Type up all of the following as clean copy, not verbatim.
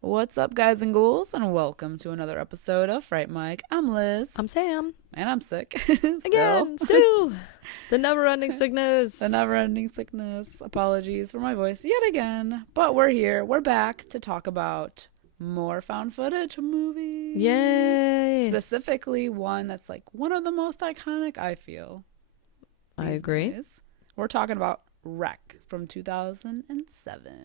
What's up, guys and ghouls, and welcome to another episode of Fright Mic. I'm Liz. I'm Sam. And I'm sick. Again, still. The never-ending sickness. The never-ending sickness. Apologies for my voice yet again. But we're here. We're back to talk about more found footage movies. Yay. Specifically one that's like one of the most iconic, I feel. I agree. Days. We're talking about Wreck from 2007.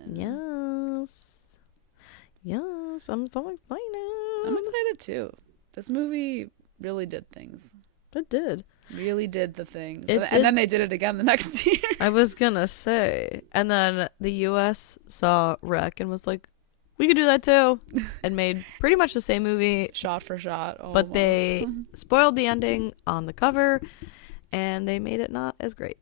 Yes, I'm so excited. I'm excited too. This movie really did things. It did. Really did the things. And then they did it again the next year. I was gonna say. And then the US saw Wreck and was like, we could do that too. And made pretty much the same movie. Shot for shot. Almost. But they spoiled the ending on the cover. And they made it not as great.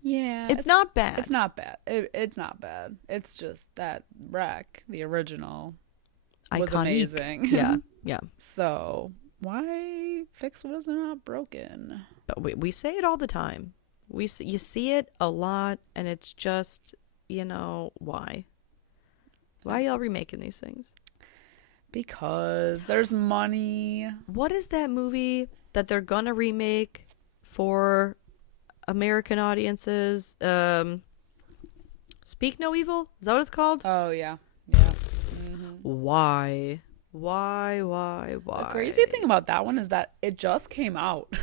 Yeah. It's not bad. It's not bad. It's not bad. It's just that Wreck, the original, was Iconic. amazing. Yeah. So why fix what is not broken? But we say it all the time. You see it a lot, and it's just, why? Why y'all remaking these things? Because there's money. What is that movie that they're gonna remake for American audiences? Speak No Evil? Is that what it's called? Oh, yeah. Yeah. Mm-hmm. Why? The crazy thing about that one is that it just came out.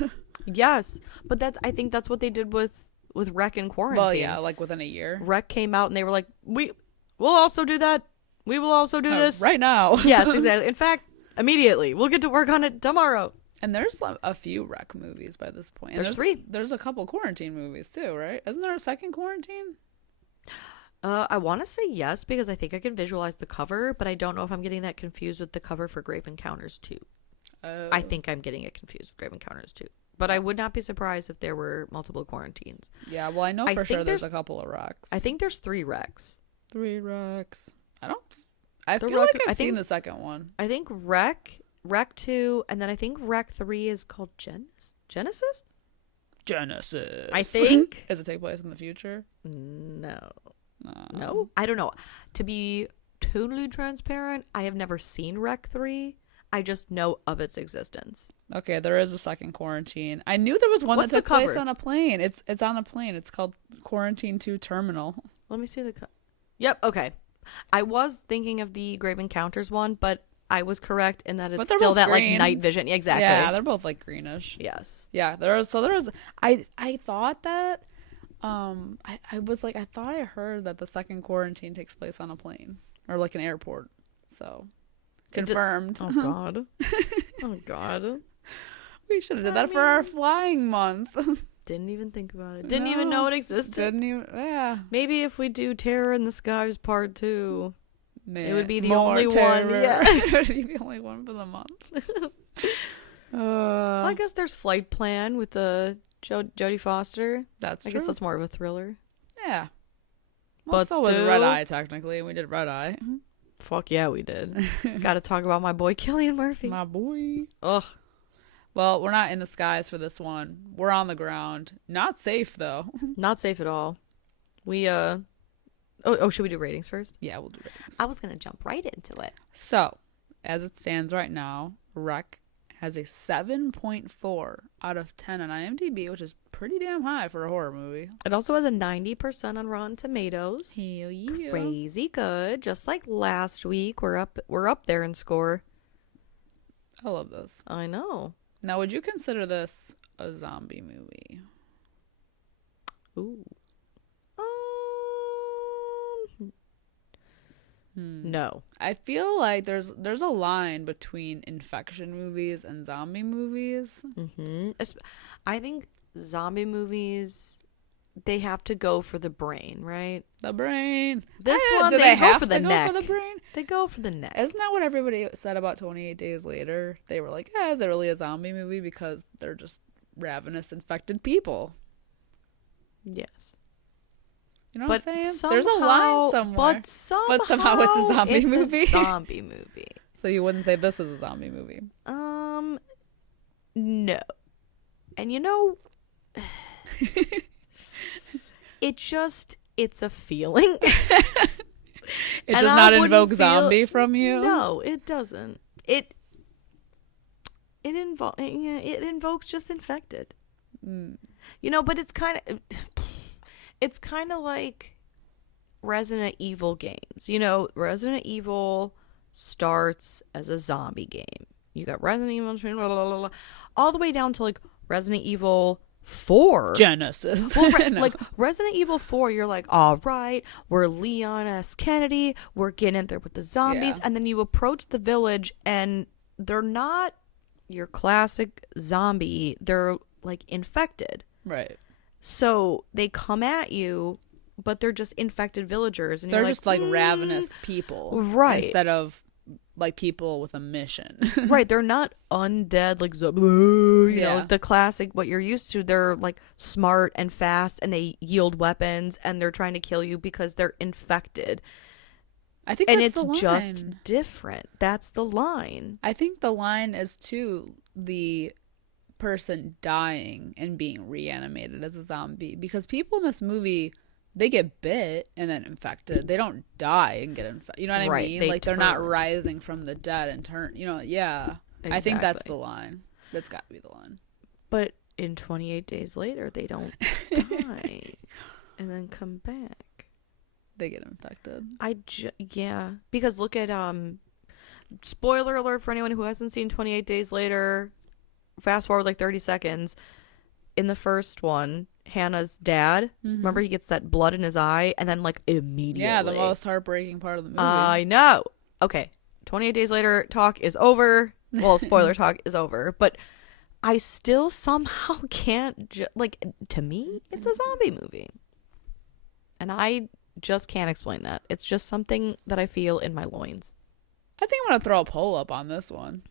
Yes, but I think that's what they did with Wreck and Quarantine. Well, yeah, like within a year. Wreck came out and they were like, we'll also do that. We will also do this right now. Yes, exactly. In fact, immediately. We'll get to work on it tomorrow. And there's a few Wreck movies by this point. And there's 3. There's a couple Quarantine movies too, right? Isn't there a second Quarantine? I want to say yes, because I think I can visualize the cover, but I don't know if I'm getting that confused with the cover for Grave Encounters 2. I think I'm getting it confused with Grave Encounters 2. But I would not be surprised if there were multiple Quarantines. Yeah, well, I know for sure there's a couple of Wrecks. I think there's 3 Wrecks. 3 Wrecks. I feel like I've seen the second one. I think Wreck 2, and then I think Wreck 3 is called Genesis? Genesis. I think. Does it take place in the future? No. No? I don't know. To be totally transparent, I have never seen Wreck 3. I just know of its existence. Okay, there is a second Quarantine. I knew there was one that took place on a plane. It's on a plane. It's called Quarantine 2 Terminal. Let me see the Yep, okay. I was thinking of the Grave Encounters one, but I was correct in that it's still that green. Like night vision. Exactly. Yeah, they're both like greenish. Yes. Yeah, there was I thought that I was like I thought I heard that the second Quarantine takes place on a plane or like an airport. So confirmed. Oh god. Oh god. We should have did that for our flying month. Didn't even think about it. Didn't even know it existed. Yeah. Maybe if we do Terror in the Skies Part 2, it would be the More only terror. one. Yeah. It would be the only one for the month. Well, I guess there's Flight Plan with the Jodie Foster. That's true. I guess that's more of a thriller. Yeah. Well, but so was Red Eye, technically. We did Red Eye. Fuck yeah, we did. Gotta talk about my boy Cillian Murphy. My boy. Ugh. Well, we're not in the skies for this one. We're on the ground. Not safe, though. Not safe at all. We, Oh, should we do ratings first? Yeah, we'll do ratings. I was gonna jump right into it. So, as it stands right now, Wreck has a 7.4 out of 10 on IMDb, which is pretty damn high for a horror movie. It also has a 90% on Rotten Tomatoes. Hell yeah. Crazy good. Just like last week, we're up there in score. I love this. I know. Now, would you consider this a zombie movie? Ooh. No. I feel like there's a line between infection movies and zombie movies. Mm-hmm. I think zombie movies, they have to go for the brain, right? The brain. This one, do they have go for the to neck. Go for the brain? They go for the neck. Isn't that what everybody said about 28 Days Later? They were like, is it really a zombie movie? Because they're just ravenous, infected people. Yes. You know what I'm saying? There's a line somewhere. But somehow it's a zombie movie. It's a zombie movie. So you wouldn't say this is a zombie movie? No. And you know, it's a feeling. It does not invoke zombie from you? No, it doesn't. It invokes just infected. You know, but it's kind of like Resident Evil games. You know, Resident Evil starts as a zombie game. You got Resident Evil, blah, blah, blah, blah, all the way down to like Resident Evil 4. Genesis. Well, No. Like Resident Evil 4, you're like, all right, we're Leon S. Kennedy, we're getting in there with the zombies, and then you approach the village and they're not your classic zombie, they're like infected. Right. So they come at you, but they're just infected villagers, and they're you're just like ravenous people, right? Instead of like people with a mission. Right, they're not undead like you Yeah. know, the classic what you're used to. They're like smart and fast, and they yield weapons, and they're trying to kill you because they're infected. I think And that's it's the line. just different. That's the line. I think the line is too the person dying and being reanimated as a zombie, because people in this movie, they get bit and then infected. They don't die and get infected. You know what Right, I mean? they Like they're not turn. rising from the dead and turn. You know? Yeah. I think that's the line. That's got to be the line. But in 28 Days Later, they don't die and then come back. They get infected. Yeah, because look at spoiler alert for anyone who hasn't seen 28 Days Later. Fast forward like 30 seconds. In the first one, Hannah's dad, remember, he gets that blood in his eye, and then like immediately. Yeah, the most heartbreaking part of the movie. I know. Okay, 28 Days Later talk is over. Well, spoiler talk is over, but I still somehow can't like, to me, it's a zombie movie, and I just can't explain that. It's just something that I feel in my loins. I think I'm gonna throw a poll up on this one.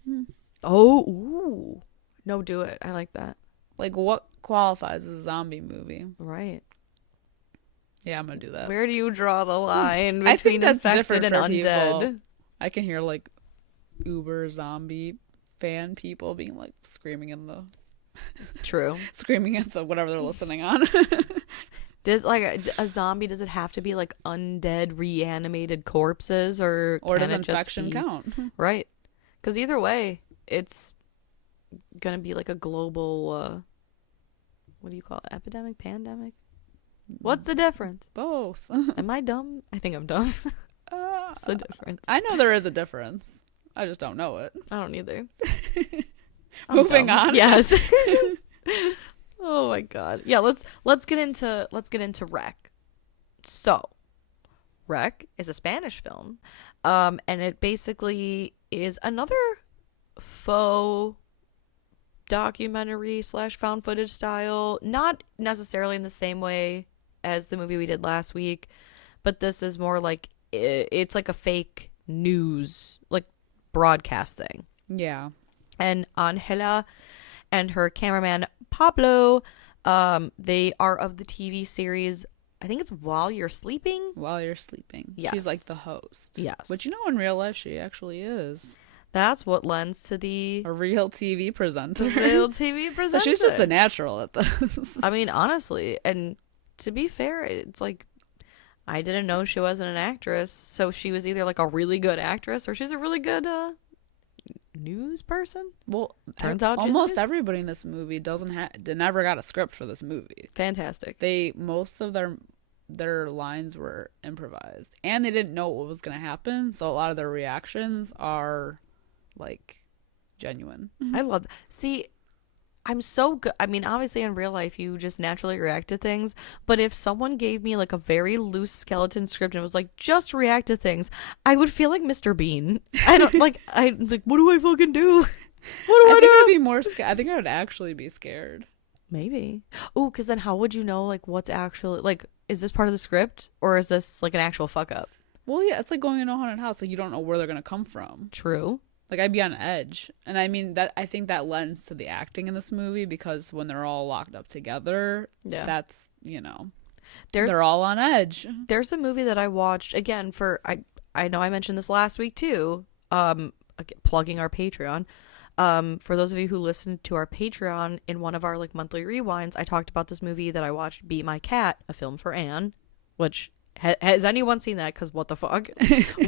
Oh, ooh. No, do it. I like that. Like, what qualifies as a zombie movie? Right. Yeah, I'm gonna do that. Where do you draw the line I think between that's infected different and for undead? people. I can hear like uber zombie fan people being like screaming at the whatever they're listening on. Does like a zombie? Does it have to be like undead, reanimated corpses, or does can it infection just be, count? right? Because either way, it's gonna be like a global. What do you call it? Epidemic, pandemic? What's the difference? Both. Am I dumb? I think I'm dumb. What's the difference? I know there is a difference. I just don't know it. I don't either. Moving on. Yes. Oh my god. Yeah, let's get into Rec. So, Rec is a Spanish film. And it basically is another faux documentary / found footage style, not necessarily in the same way as the movie we did last week, but this is more like it's like a fake news like broadcast thing. Yeah. And Angela and her cameraman Pablo, they are of the TV series, I think it's While You're Sleeping. While You're Sleeping. Yes. She's like the host. Yes. But you know, in real life, she actually is That's what lends to the a real TV presenter. real TV presenter. So she's just a natural at this. I mean, honestly, and to be fair, it's like I didn't know she wasn't an actress, so she was either like a really good actress or she's a really good news person. Well, turns out almost everybody in this movie they never got a script for this movie. Fantastic. Most of their lines were improvised, and they didn't know what was going to happen, so a lot of their reactions are like genuine. I love see, I'm so good. I mean, obviously in real life you just naturally react to things, but if someone gave me like a very loose skeleton script and was like, just react to things, I would feel like Mr. Bean. I don't like what do I fucking do? What do I do? I'd be more scared. I think I would actually be scared. Maybe. Oh, because then how would you know like what's actually like, is this part of the script or is this like an actual fuck up? Well, yeah, it's like going in a haunted house. Like, you don't know where they're going to come from. True. Like, I'd be on edge. And I mean, that I think that lends to the acting in this movie, because when they're all locked up together, that's, they're all on edge. There's a movie that I watched, again, I know I mentioned this last week too, plugging our Patreon. For those of you who listened to our Patreon, in one of our like monthly rewinds, I talked about this movie that I watched, Beat My Cat, a film for Anne, which has anyone seen that? Because what the fuck?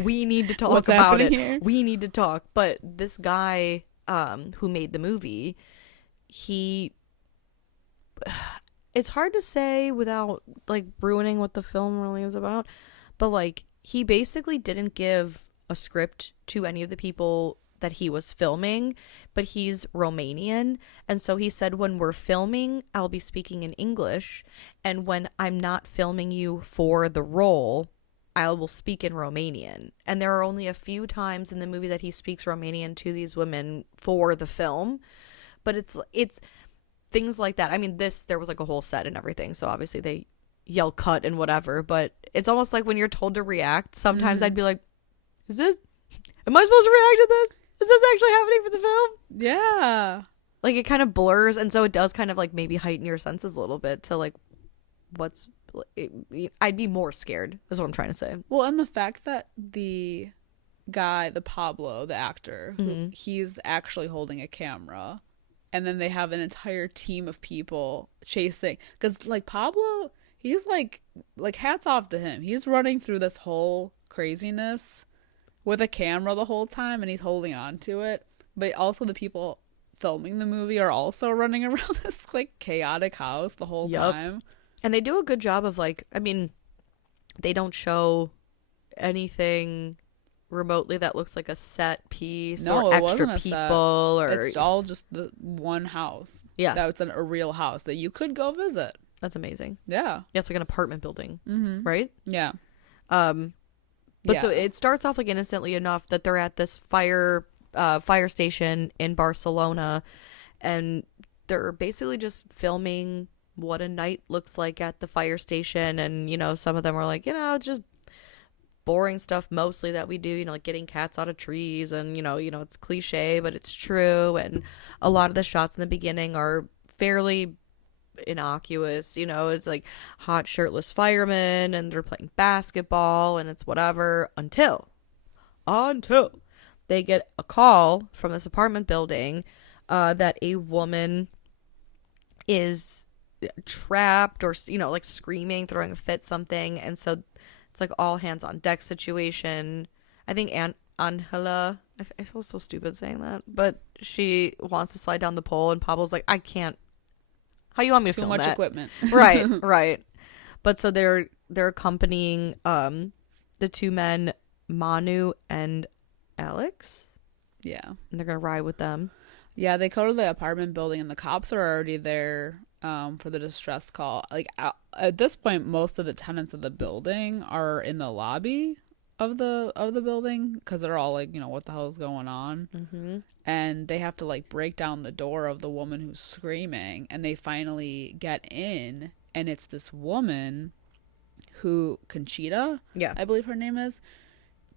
We need to talk about it. Here? We need to talk. But this guy who made the movie, it's hard to say without like ruining what the film really is about, but like he basically didn't give a script to any of the people that he was filming, but he's Romanian, and so he said, when we're filming, I'll be speaking in English, and when I'm not filming you for the role, I will speak in Romanian. And there are only a few times in the movie that he speaks Romanian to these women for the film, but it's things like that. I mean, there was like a whole set and everything, so obviously they yell cut and whatever, but it's almost like when you're told to react, sometimes I'd be like, am I supposed to react to this? Is this actually happening for the film? Yeah. Like, it kind of blurs, and so it does kind of like maybe heighten your senses a little bit to like I'd be more scared, is what I'm trying to say. Well, and the fact that the guy, the Pablo, the actor, he's actually holding a camera, and then they have an entire team of people chasing, because like Pablo, he's like hats off to him. He's running through this whole craziness with a camera the whole time, and he's holding on to it. But also the people filming the movie are also running around this like chaotic house the whole time. And they do a good job of like, I mean, they don't show anything remotely that looks like a set piece or extra people, or it's all just the one house. Yeah, that's a real house that you could go visit. That's amazing. Yeah, it's like an apartment building, right? Yeah. But so it starts off like innocently enough that they're at this fire station in Barcelona, and they're basically just filming what a night looks like at the fire station. And some of them are like, it's just boring stuff mostly that we do, like getting cats out of trees, and it's cliche, but it's true. And a lot of the shots in the beginning are fairly innocuous, it's like hot shirtless firemen and they're playing basketball and it's whatever, until they get a call from this apartment building that a woman is trapped, or like screaming, throwing a fit, something. And so it's like all hands on deck situation. I think Angela, I feel so stupid saying that, but she wants to slide down the pole, and Pablo's like, I can't. How you want me to film that? Too much equipment. Right. But so they're accompanying the two men, Manu and Alex. Yeah. And they're going to ride with them. Yeah, they go to the apartment building, and the cops are already there for the distress call. Like, at this point, most of the tenants of the building are in the lobby of the building, because they're all like, what the hell is going on? Mm-hmm. And they have to like break down the door of the woman who's screaming, and they finally get in, and it's this woman who, Conchita, I believe her name is,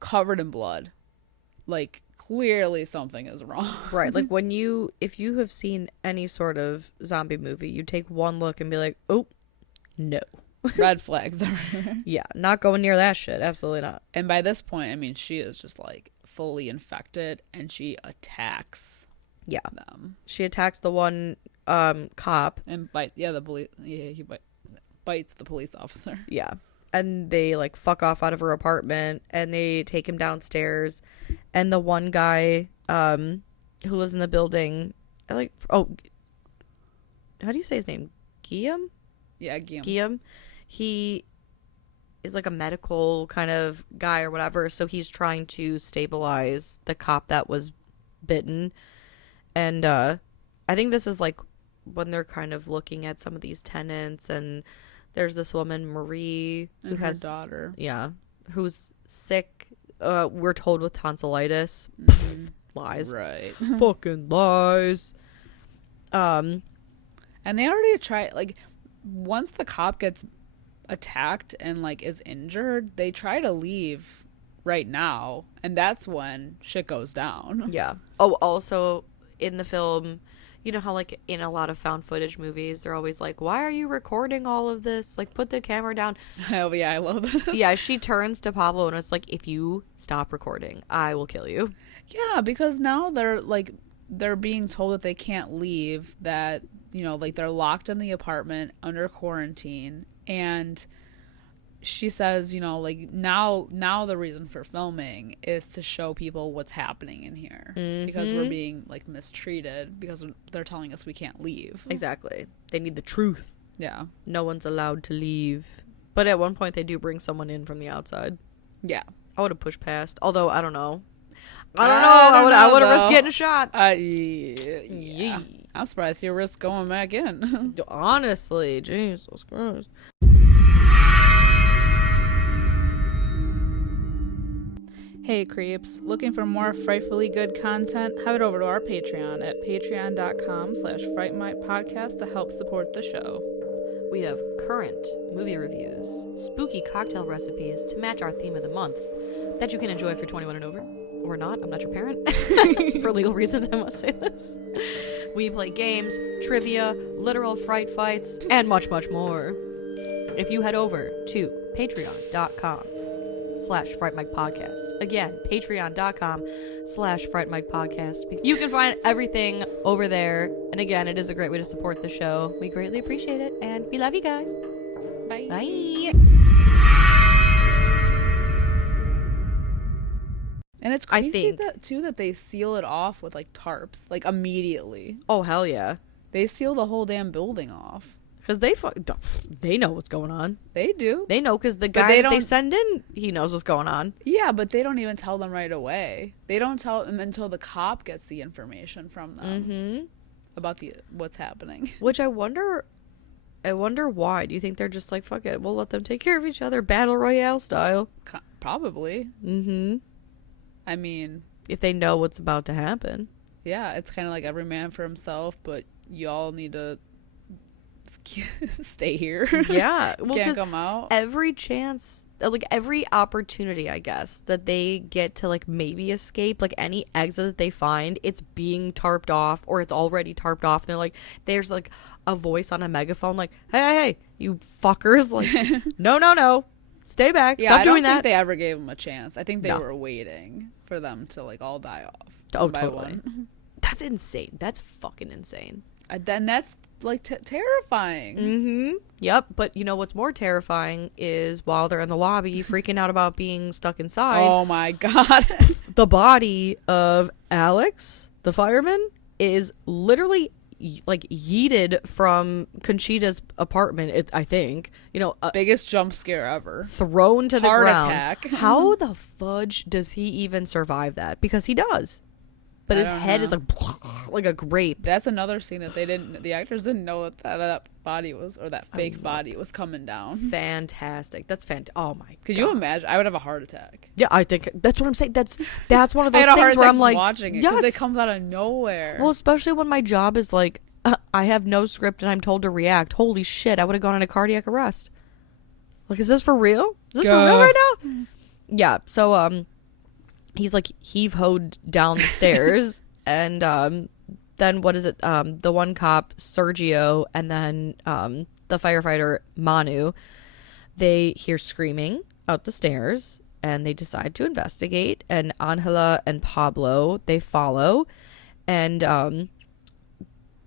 covered in blood. Like, clearly something is wrong. Right. Like, if you have seen any sort of zombie movie, you take one look and be like, oh, no. Red flags everywhere. Yeah, not going near that shit. Absolutely not. And by this point, I mean, she is just like fully infected, and she attacks them. She attacks the one cop and he bites the police officer. Yeah. And they like fuck off out of her apartment, and they take him downstairs, and the one guy who lives in the building, how do you say his name? Guillaume? Yeah, Guillaume. Guillaume. He is like a medical kind of guy or whatever, so he's trying to stabilize the cop that was bitten. And I think this is like when they're kind of looking at some of these tenants, and there's this woman, Marie, who has her daughter. Yeah, who's sick, we're told, with tonsillitis. Mm-hmm. Lies. Right. Fucking lies. And they already tried, like, once the cop gets attacked and like is injured, they try to leave right now, and that's when shit goes down. Yeah. Oh, also in the film, you know how like in a lot of found footage movies, they're always like, "Why are you recording all of this? Like, put the camera down." Oh yeah, I love this. Yeah, she turns to Pablo and it's like, "If you stop recording, I will kill you." Yeah, because now they're being told that they can't leave, that, you know, like they're locked in the apartment under quarantine, and she says, you know, like now the reason for filming is to show people what's happening in here, because we're being like mistreated because they're telling us we can't leave. Exactly. They need the truth. Yeah. No one's allowed to leave. But at one point they do bring someone in from the outside. Yeah. I would have pushed past. Although I don't know. I would have risked getting shot. Yeah. I'm surprised you risked going back in. Honestly, Jesus Christ. Hey creeps, looking for more frightfully good content? Head over to our Patreon at patreon.com/Fright Mic podcast to help support the show. We have current movie reviews, spooky cocktail recipes to match our theme of the month that you can enjoy if you're 21 and over. Or not, I'm not your parent. For legal reasons, I must say this. We play games, trivia, literal fright fights, and much, much more. If you head over to patreon.com/Fright Mic podcast. Again, patreon.com/Fright Mic podcast. You can find everything over there. And again, it is a great way to support the show. We greatly appreciate it. And we love you guys. Bye. Bye. And it's crazy that they seal it off with like tarps, like immediately. Oh, hell yeah. They seal the whole damn building off. Because they know what's going on. They do. They know because the guy they send in, he knows what's going on. Yeah, but they don't even tell them right away. They don't tell them until the cop gets the information from them about what's happening. Which I wonder why. Do you think they're just like, fuck it, we'll let them take care of each other, battle royale style? Probably. I mean, if they know what's about to happen. Yeah, it's kind of like every man for himself, but y'all need to stay here. Yeah. Well, can't come out. Every chance, like every opportunity, I guess, that they get to like maybe escape, like any exit that they find, it's being tarped off or it's already tarped off. And they're like, there's like a voice on a megaphone like, hey, you fuckers. Like, no. Stay back. Yeah, Stop doing that. I don't think they ever gave them a chance. I think they were waiting for them to like all die off. Oh, totally. That's insane. That's fucking insane. Then that's like terrifying. Yep. But you know what's more terrifying is while they're in the lobby freaking out about being stuck inside. Oh my God. The body of Alex, the fireman, is literally like yeeted from Conchita's apartment, I think. You know, biggest jump scare ever. Thrown to the ground. Heart attack. How the fudge does he even survive that? Because he does. But his head is like a grape. That's another scene that the actors didn't know that body was, or that fake body was coming down. Fantastic. That's fantastic. Oh my God. Could you imagine? I would have a heart attack. Yeah, I think that's what I'm saying. That's one of those I had a things heart where attack I'm like, watching it because it comes out of nowhere. Well, especially when my job is like, I have no script and I'm told to react. Holy shit, I would have gone into cardiac arrest. Like, is this for real? Is this for real right now? Yeah, so, he's like heave-hoed down the stairs and then what is it, the one cop Sergio and then the firefighter Manu, they hear screaming out the stairs and they decide to investigate, and Angela and Pablo, they follow, and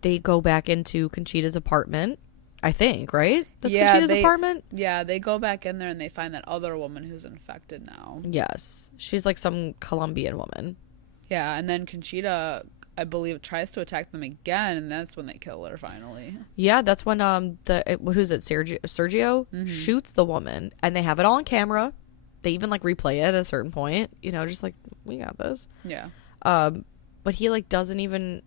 they go back into Conchita's apartment, I think, right? That's Conchita's apartment? Yeah, they go back in there and they find that other woman who's infected now. Yes. She's like some Colombian woman. Yeah, and then Conchita, I believe, tries to attack them again, and that's when they kill her finally. Yeah, that's when who's it, Sergio shoots the woman, and they have it all on camera. They even like replay it at a certain point, you know, just like, we got this. Yeah. But he like doesn't even,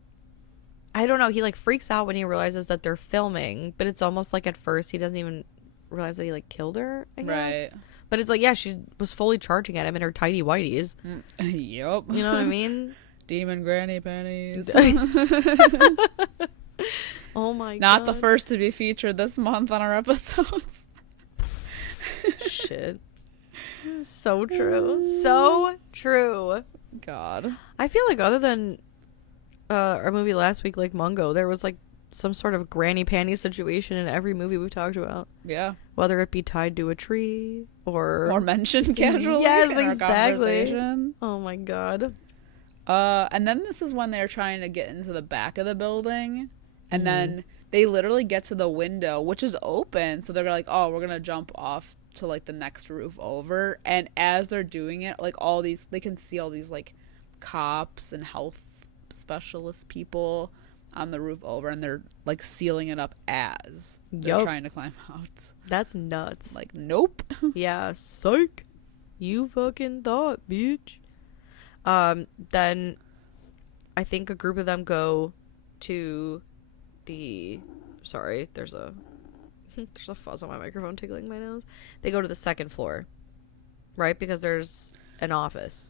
I don't know, he like freaks out when he realizes that they're filming, but it's almost like at first he doesn't even realize that he like killed her, I guess. Right. But it's like, yeah, she was fully charging at him in her tidy whities. Yep. You know what I mean? Demon granny panties. Oh my God. Not the first to be featured this month on our episodes. Shit. So true. So true. God. I feel like other than our movie last week, like Mungo, there was like some sort of granny panty situation in every movie we've talked about. Yeah. Whether it be tied to a tree or mentioned casually. Yes, in our exactly. conversation. Oh my god. And then this is when they're trying to get into the back of the building, and then they literally get to the window, which is open. So they're like, "Oh, we're gonna jump off to like the next roof over." And as they're doing it, like they can see all these like cops and health specialist people on the roof over, and they're like sealing it up as they're trying to climb out. That's nuts. Like, nope. Yeah, psych. You fucking thought, bitch. Then I think a group of them go to there's a fuzz on my microphone tickling my nose. They go to the second floor, right? Because there's an office.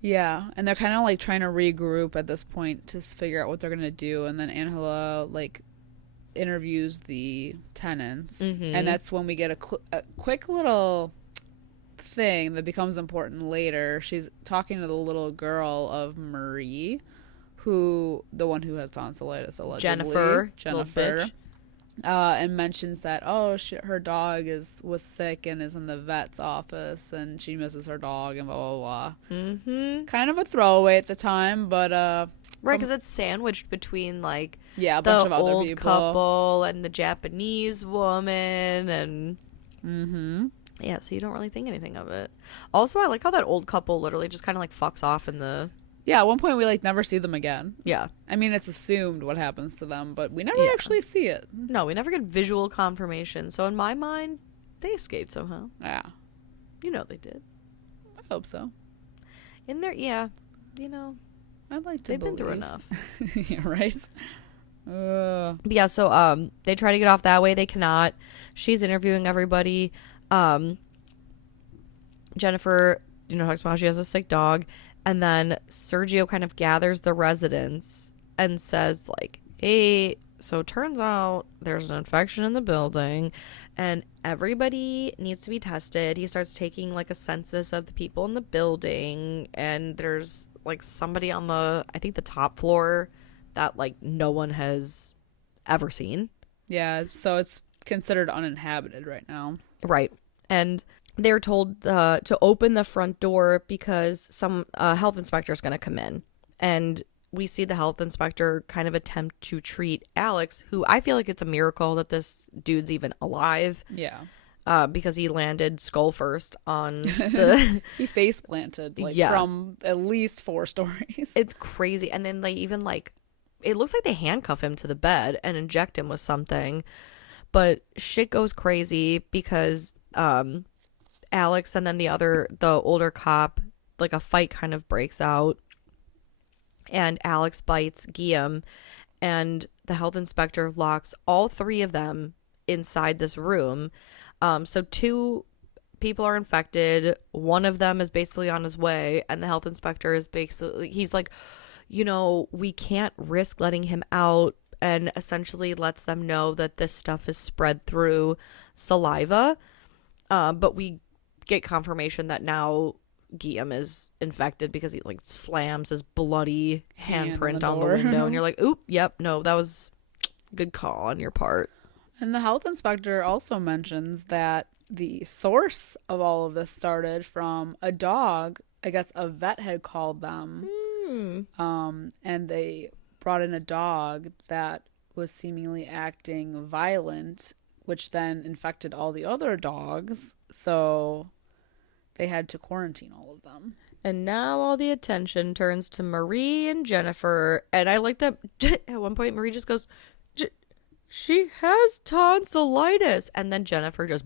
Yeah, and they're kind of like trying to regroup at this point to figure out what they're gonna do, and then Angela like interviews the tenants, and that's when we get a quick little thing that becomes important later. She's talking to the little girl of Marie, the one who has tonsillitis, allegedly. Jennifer. And mentions that her dog was sick and is in the vet's office and she misses her dog and blah blah blah. Kind of a throwaway at the time, but right, because it's sandwiched between like a bunch of other old people, couple and the Japanese woman, and yeah, so you don't really think anything of it. Also, I like how that old couple literally just kind of like fucks off in the. Yeah, at one point we like never see them again. Yeah. I mean, it's assumed what happens to them, but we never actually see it. No, we never get visual confirmation. So in my mind, they escaped somehow. Yeah. You know they did. I hope so. In there, yeah. You know, I'd like to they've believe. been through enough. Yeah, right? But yeah, so they try to get off that way. They cannot. She's interviewing everybody. Jennifer, talks about how she has a sick dog. And then Sergio kind of gathers the residents and says, like, hey, so it turns out there's an infection in the building and everybody needs to be tested. He starts taking, like, a census of the people in the building. And there's, like, somebody on I think the top floor that, like, no one has ever seen. Yeah, so it's considered uninhabited right now. Right. And they're told to open the front door because some health inspector is going to come in. And we see the health inspector kind of attempt to treat Alex, who I feel like it's a miracle that this dude's even alive. Yeah. Because he landed skull first on the... He face planted from at least 4 stories. It's crazy. And then they even it looks like they handcuff him to the bed and inject him with something. But shit goes crazy because... Alex and then the older cop, like a fight kind of breaks out and Alex bites Guillaume and the health inspector locks all 3 of them inside this room. So 2 people are infected. One of them is basically on his way and the health inspector is he's like, we can't risk letting him out, and essentially lets them know that this stuff is spread through saliva. But we get confirmation that now Guillaume is infected because he slams his bloody handprint on the window and you're like, oop, yep, no, that was a good call on your part. And the health inspector also mentions that the source of all of this started from a dog. I guess a vet had called them. And they brought in a dog that was seemingly acting violent, which then infected all the other dogs. So they had to quarantine all of them. And now all the attention turns to Marie and Jennifer. And I like that at one point Marie just goes, she has tonsillitis. And then Jennifer just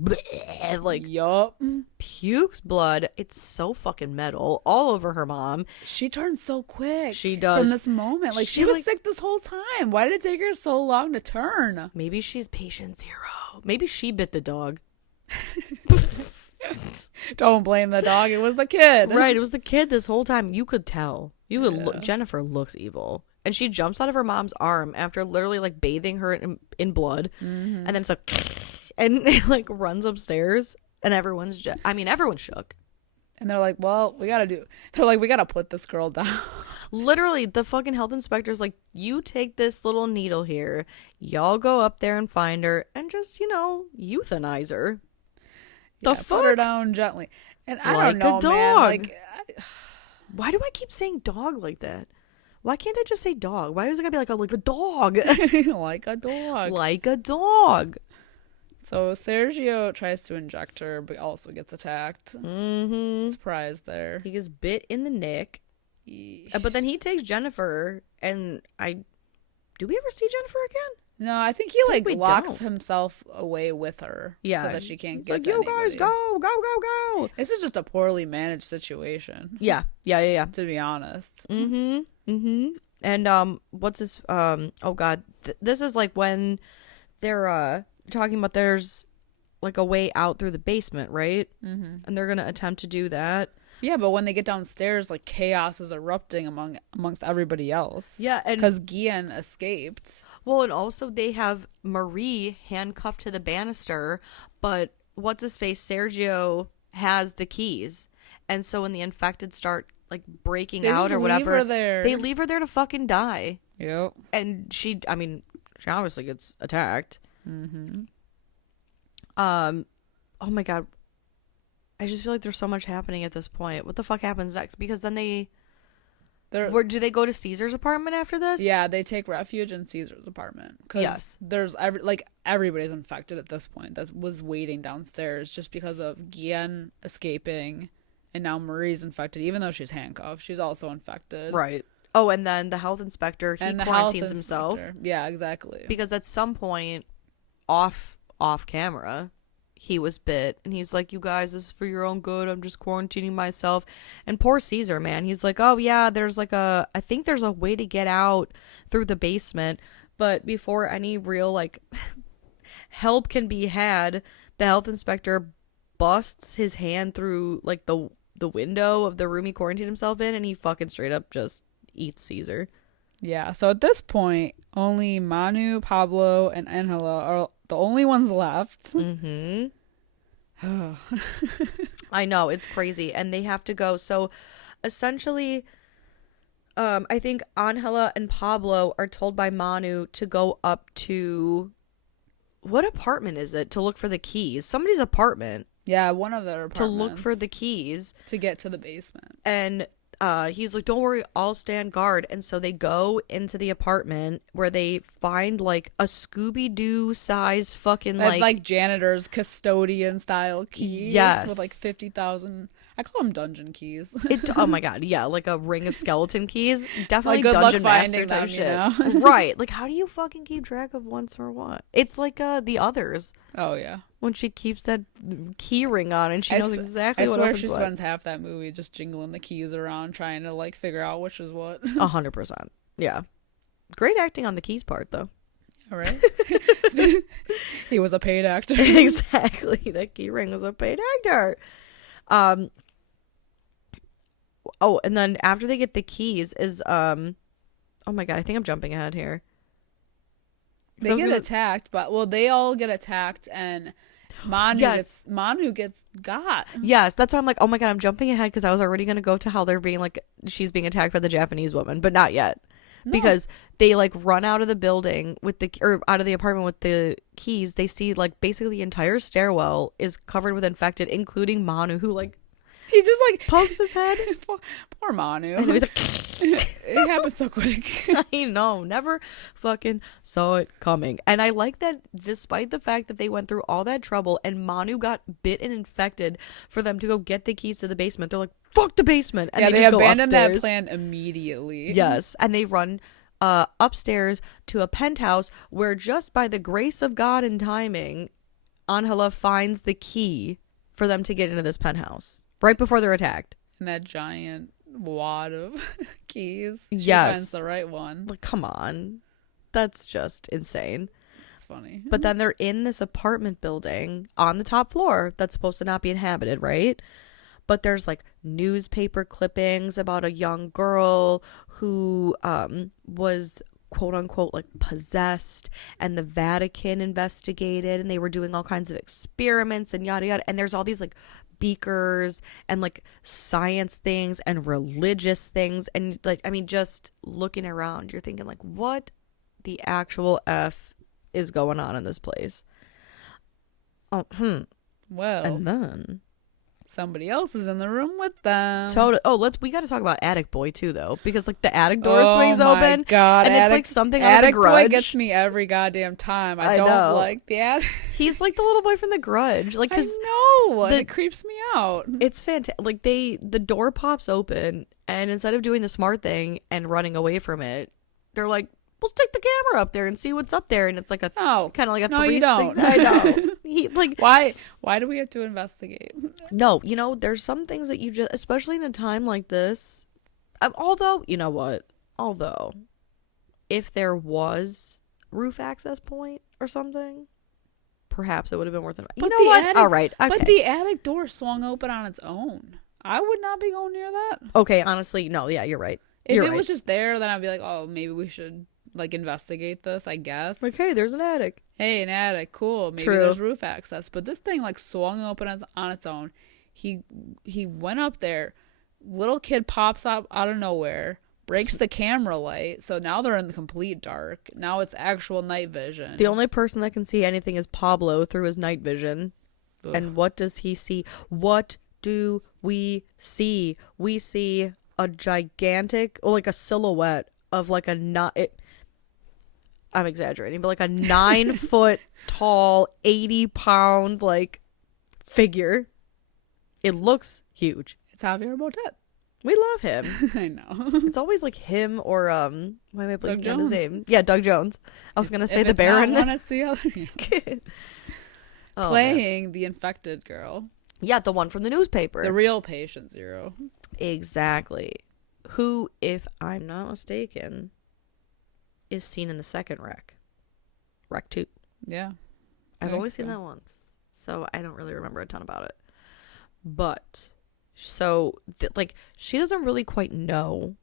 yup, pukes blood. It's so fucking metal all over her mom. She turns so quick. She does. From this moment. She was sick this whole time. Why did it take her so long to turn? Maybe she's patient 0. Maybe she bit the dog. Don't blame the dog. It was the kid. Right. It was the kid this whole time. You could tell. You could look. Jennifer looks evil. And she jumps out of her mom's arm after literally bathing her in blood. And then it's and runs upstairs. And everyone's everyone's shook. And they're like, well, we gotta put this girl down. Literally, the fucking health inspector's like, you take this little needle here, y'all go up there and find her and just, euthanize her. Yeah, put her down gently. And I don't know, a dog. Man. Like, why do I keep saying dog like that? Why can't I just say dog? Why is it gotta be like a dog? Like a dog. Like a dog. So Sergio tries to inject her, but also gets attacked. Mm-hmm. Surprise there. He gets bit in the neck. But then he takes Jennifer, and do we ever see Jennifer again? No, I think he locks himself away with her. Yeah. So that she can't get to anybody. You guys go. This is just a poorly managed situation. Yeah. To be honest. Mm-hmm. And what's this? Oh God, this is like when they're talking about there's like a way out through the basement, right? Mm-hmm. And they're gonna attempt to do that. Yeah, but when they get downstairs, like chaos is erupting amongst everybody else. Yeah, and because Guillen escaped. Well, and also they have Marie handcuffed to the banister, but what's his face? Sergio has the keys, and so when the infected start like breaking out or whatever, they leave her there to fucking die. Yep. And she obviously gets attacked. Mm-hmm. Oh my God. I just feel like there's so much happening at this point. What the fuck happens next? Because then do they go to Caesar's apartment after this? Yeah, they take refuge in Caesar's apartment. Because there's everybody's infected at this point that was waiting downstairs just because of Guillen escaping, and now Marie's infected. Even though she's handcuffed, she's also infected. Right. Oh, and then the health inspector, he quarantines himself. Yeah, exactly. Because at some point, off camera, he was bit, and he's like, you guys, this is for your own good, I'm just quarantining myself. And poor Caesar, man, he's like, oh yeah, I think there's a way to get out through the basement, but before any real like help can be had, the health inspector busts his hand through like the window of the room he quarantined himself in, and he fucking straight up just eats Caesar. Yeah, so at this point, only Manu, Pablo, and Angela are the only ones left. Mm-hmm. I know, it's crazy. And they have to go. So, essentially, I think Angela and Pablo are told by Manu to go up to... What apartment is it? To look for the keys. Somebody's apartment. Yeah, one of their apartments. To look for the keys. To get to the basement. And... he's like, don't worry, I'll stand guard. And so they go into the apartment where they find like a Scooby-Doo size fucking like janitor's custodian style keys. Yes. With like 50,000. I call them dungeon keys. Oh my God. Yeah. Like a ring of skeleton keys. Definitely like good dungeon luck master finding type them, shit. Right. Like how do you fucking keep track of once or what? It's like The Others. Oh yeah. When she keeps that key ring on and she knows exactly what I swear she spends half that movie just jingling the keys around trying to like figure out which is what. 100%. Yeah. Great acting on the keys part though. All right. He was a paid actor. Exactly. That key ring was a paid actor. Oh, and then after they get the keys is oh my God, I think I'm jumping ahead here. They get attacked, but they all get attacked, and Manu gets got. Yes, that's why I'm like, oh my God, I'm jumping ahead because I was already gonna go to how they're being like she's being attacked by the Japanese woman, but not yet. No. Because they like run out of the building out of the apartment with the keys. They see like basically the entire stairwell is covered with infected, including Manu, who like he just like pokes his head. Poor Manu. And he's like, it happened so quick. I know. Never fucking saw it coming. And I like that despite the fact that they went through all that trouble and Manu got bit and infected for them to go get the keys to the basement. They're like, fuck the basement. And they abandoned that plan immediately. Yes. And they run upstairs to a penthouse where just by the grace of God and timing, Angela finds the key for them to get into this penthouse. Right before they're attacked. And that giant wad of keys. Yes. She finds the right one. Like, come on. That's just insane. It's funny. But then they're in this apartment building on the top floor that's supposed to not be inhabited, right? But there's like newspaper clippings about a young girl who was quote unquote like possessed, and the Vatican investigated, and they were doing all kinds of experiments and yada yada. And there's all these like beakers and like science things and religious things. And like, I mean, just looking around, you're thinking like, what the actual F is going on in this place? Oh, Well, and then somebody else is in the room with them. Totally. Oh, we got to talk about Attic Boy too, though, because like the attic door swings open. God, and it's like something out of The Grudge. Boy gets me every goddamn time. I don't know. like the attic. He's like the little boy from The Grudge. Like, cause I know, and it creeps me out. It's fantastic. Like the door pops open, and instead of doing the smart thing and running away from it, they're like, "We'll take the camera up there and see what's up there." And it's like a kind of like a no, you don't. I know. Why do we have to investigate? No, there's some things that you just, especially in a time like this. Although, you know what? Although, if there was roof access point or something, perhaps it would have been worth it. But you know what? All right. Okay. But the attic door swung open on its own. I would not be going near that. Okay, honestly, no. Yeah, you're right. If it was just there, then I'd be like, oh, maybe we should like investigate this, I guess. Like, hey, there's an attic. Hey, an attic, cool. Maybe True. there's roof access. But this thing like swung open on its own. He went up there. Little kid pops up out of nowhere, breaks the camera light. So now they're in the complete dark. Now it's actual night vision. The only person that can see anything is Pablo through his night vision. Ugh. And what does he see? What do we see? We see a gigantic, or like a silhouette of like I'm exaggerating, but like a 9 foot tall, 80-pound like figure. It looks huge. It's Javier Botet. We love him. I know. It's always like him or why am I blanking on his name? Yeah, Doug Jones. I was gonna say the Baron. One, it's the other. Playing man. The infected girl. Yeah, the one from the newspaper. The real patient zero. Exactly. Who, if I'm not mistaken, is seen in the second Rec 2. Yeah. I've only seen that once, so I don't really remember a ton about it. But, so, like, she doesn't really quite know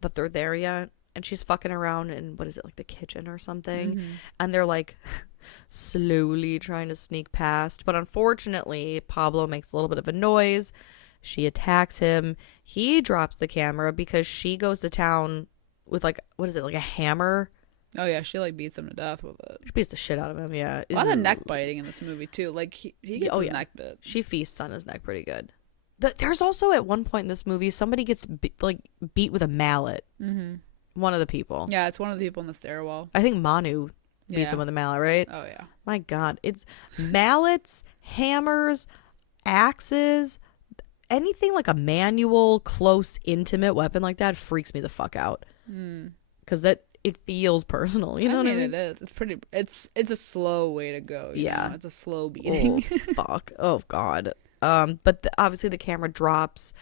that they're there yet, and she's fucking around in, what is it, like the kitchen or something, and they're, like, slowly trying to sneak past, but unfortunately, Pablo makes a little bit of a noise. She attacks him. He drops the camera because she goes to town with like, what is it, like a hammer? Oh yeah, she like beats him to death with it. She beats the shit out of him. Yeah, a lot of neck biting in this movie too. Like he gets his neck bit. She feasts on his neck pretty good. There's also at one point in this movie somebody gets beat with a mallet. One of the people. Yeah, it's one of the people in the stairwell. I think Manu beats him with a mallet, right? Oh yeah. My God, it's mallets, hammers, axes. Anything like a manual, close, intimate weapon like that freaks me the fuck out. Because it feels personal. You know what I mean? It is. It's pretty. It's a slow way to go. You know? It's a slow Oh, beating. fuck. Oh God. But obviously the camera drops.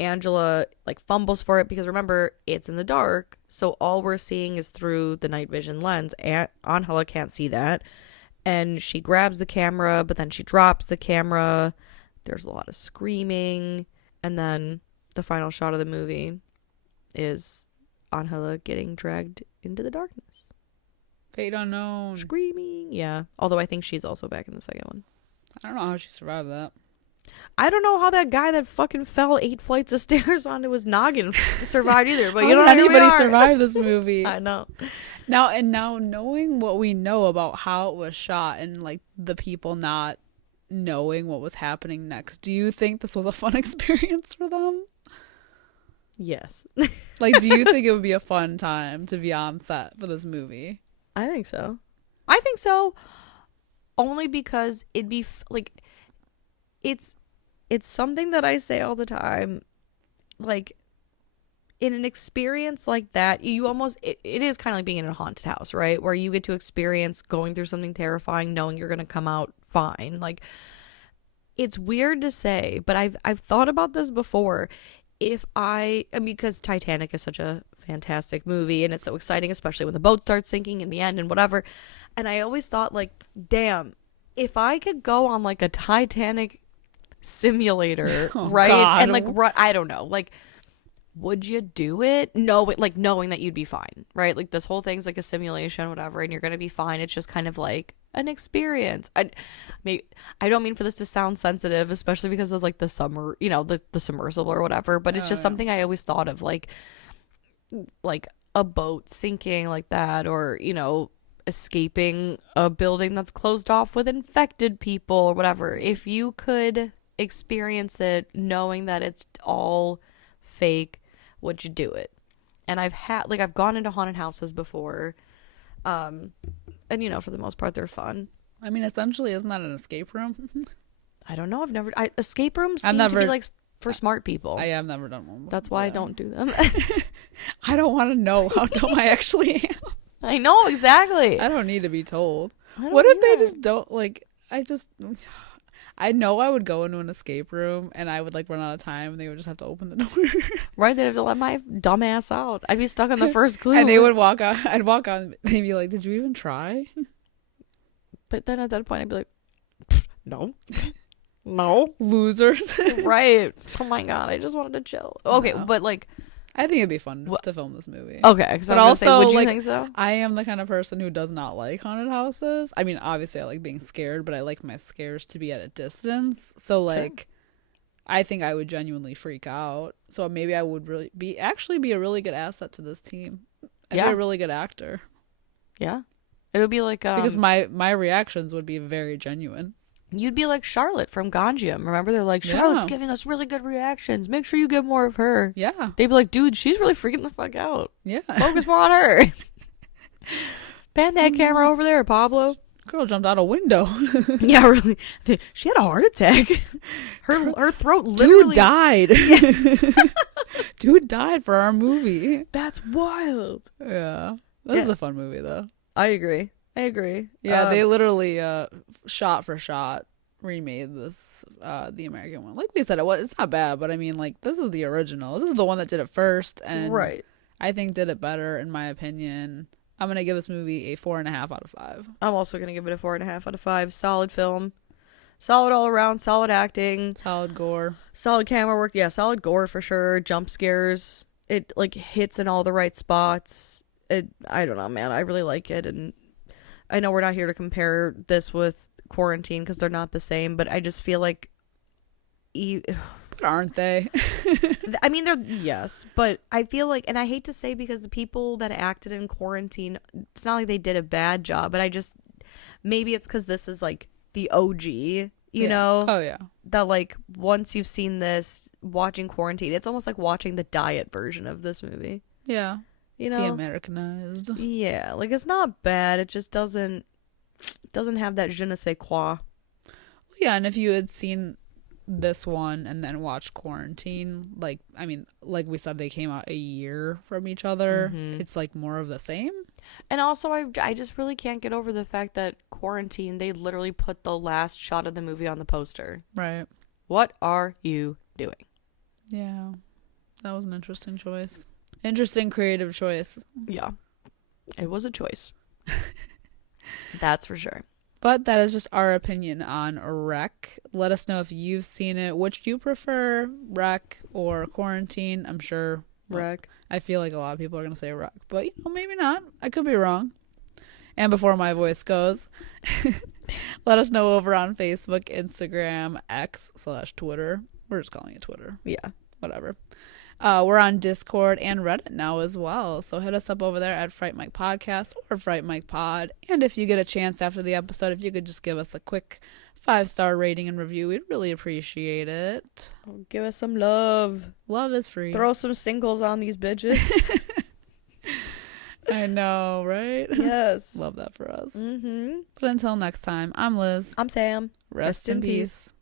Angela like fumbles for it because remember it's in the dark, so all we're seeing is through the night vision lens. Angela can't see that, and she grabs the camera, but then she drops the camera. There's a lot of screaming, and then the final shot of the movie is Angela getting dragged into the darkness. Fate unknown. Screaming, yeah. Although I think she's also back in the second one. I don't know how she survived that. I don't know how that guy that fucking fell 8 flights of stairs onto his noggin survived either. But you know, anybody survived this movie. I know. Now knowing what we know about how it was shot and like the people not knowing what was happening next, do you think this was a fun experience for them? Yes. Like, do you think it would be a fun time to be on set for this movie? I think so. Only because it'd be like it's something that I say all the time. Like, in an experience like that, you almost it is kind of like being in a haunted house, right? Where you get to experience going through something terrifying, knowing you're gonna come out fine. Like, it's weird to say, but I've thought about this before. Because Titanic is such a fantastic movie and it's so exciting, especially when the boat starts sinking in the end and whatever. And I always thought, like, damn, if I could go on like a Titanic simulator, right? God. And like I don't know, like would you do it? No, like knowing that you'd be fine, right? Like this whole thing's like a simulation, whatever, and you're gonna be fine. It's just kind of like an experience. I don't mean for this to sound sensitive, especially because of like the the submersible or whatever, but it's just something I always thought of, like a boat sinking like that, or escaping a building that's closed off with infected people or whatever. If you could experience it knowing that it's all fake, would you do it? And I've gone into haunted houses before, and for the most part they're fun. I mean, essentially, isn't that an escape room? I don't know. Escape rooms seem to be like for smart people. I have never done one. That's why I don't do them. I don't want to know how dumb I actually am. I know, exactly. I don't need to be told. What if they just don't, like, I know I would go into an escape room and I would like run out of time and they would just have to open the door. Right, they'd have to let my dumb ass out. I'd be stuck on the first clue. And they would walk out. I'd walk on. They'd be like, "Did you even try?" But then at that point, I'd be like, "No, no, losers." Right. Oh my god, I just wanted to chill. Okay, No. But like, I think it'd be fun to film this movie. Okay, but also, would you think so? I am the kind of person who does not like haunted houses. I mean, obviously, I like being scared, but I like my scares to be at a distance. So, like, I think I would genuinely freak out. So maybe I would really be a really good asset to this team. I'd be a really good actor. Yeah, it would be like because my reactions would be very genuine. You'd be like Charlotte from Ganjiam. Remember, they're like, Charlotte's giving us really good reactions. Make sure you get more of her. Yeah. They'd be like, dude, she's really freaking the fuck out. Yeah. Focus more on her. Pan that camera over there, Pablo. Girl jumped out a window. Yeah, really. She had a heart attack. Her throat literally... Dude died. Dude died for our movie. That's wild. Yeah. This is a fun movie, though. I agree. Yeah, they literally shot for shot remade this the American one. Like we said, it's not bad, but I mean, like, this is the original. This is the one that did it first, and I think did it better in my opinion. I'm gonna give this movie a 4.5 out of 5. I'm also gonna give it a 4.5 out of 5. Solid film, solid all around, solid acting, solid gore, solid camera work. Yeah, solid gore for sure. Jump scares. It like hits in all the right spots. I don't know, man. I really like it, and I know we're not here to compare this with Quarantine because they're not the same, but I just feel like... But aren't they? I mean, yes, but I feel like, and I hate to say because the people that acted in Quarantine, it's not like they did a bad job, but maybe it's because this is like the OG, you know? Oh, yeah. That like, once you've seen this, watching Quarantine, it's almost like watching the diet version of this movie. Yeah. You know, the Americanized. Yeah, like it's not bad. It just doesn't have that je ne sais quoi. Yeah, and if you had seen this one and then watched Quarantine, like, I mean, like we said, they came out a year from each other. Mm-hmm. It's like more of the same. And also, I just really can't get over the fact that Quarantine, they literally put the last shot of the movie on the poster. Right. What are you doing? Yeah, that was an interesting choice. Interesting creative choice. Yeah. It was a choice. That's for sure. But that is just our opinion on Wreck. Let us know if you've seen it. Which do you prefer, Wreck or Quarantine? I'm sure Wreck. I feel like a lot of people are going to say Wreck. But, maybe not. I could be wrong. And before my voice goes, let us know over on Facebook, Instagram, X/Twitter. We're just calling it Twitter. Yeah. Whatever. We're on Discord and Reddit now as well. So hit us up over there at Fright Mic Podcast or Fright Mic Pod. And if you get a chance after the episode, if you could just give us a quick 5-star rating and review, we'd really appreciate it. Give us some love. Love is free. Throw some singles on these bitches. I know, right? Yes. Love that for us. Mm-hmm. But until next time, I'm Liz. I'm Sam. Rest in peace.